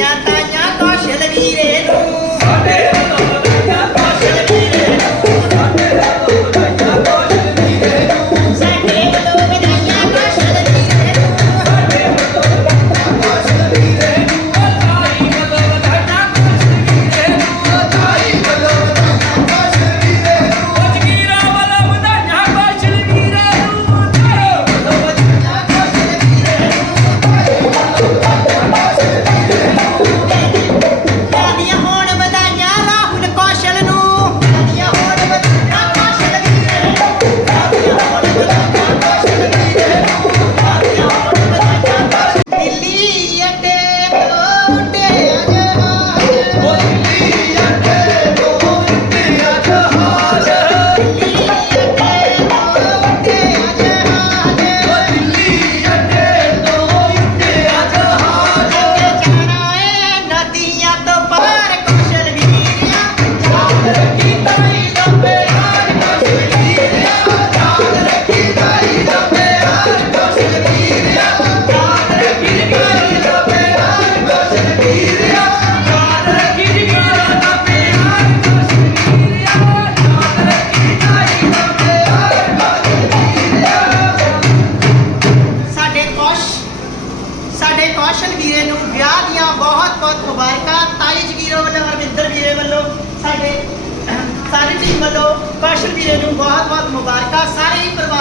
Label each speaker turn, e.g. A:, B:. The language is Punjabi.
A: piñata.
B: ਸਾਡੇ ਕੌਸ਼ਲ ਵੀਰੇ ਨੂੰ
A: ਵਿਆਹ ਦੀਆਂ ਬਹੁਤ-ਬਹੁਤ ਮੁਬਾਰਕਾਂ। ਤਾਈ ਜਗੀਰੋ ਵੱਲੋਂ ਅਰਵਿੰਦਰ ਵੀਰੇ ਵੱਲੋਂ, ਸਾਡੇ ਸਾਰੀ ਟੀਮ ਵੱਲੋਂ ਕੌਸ਼ਲ ਵੀਰੇ ਨੂੰ ਬਹੁਤ-ਬਹੁਤ ਮੁਬਾਰਕਾਂ। ਸਾਰੇ ਹੀ ਪਰਿਵਾਰ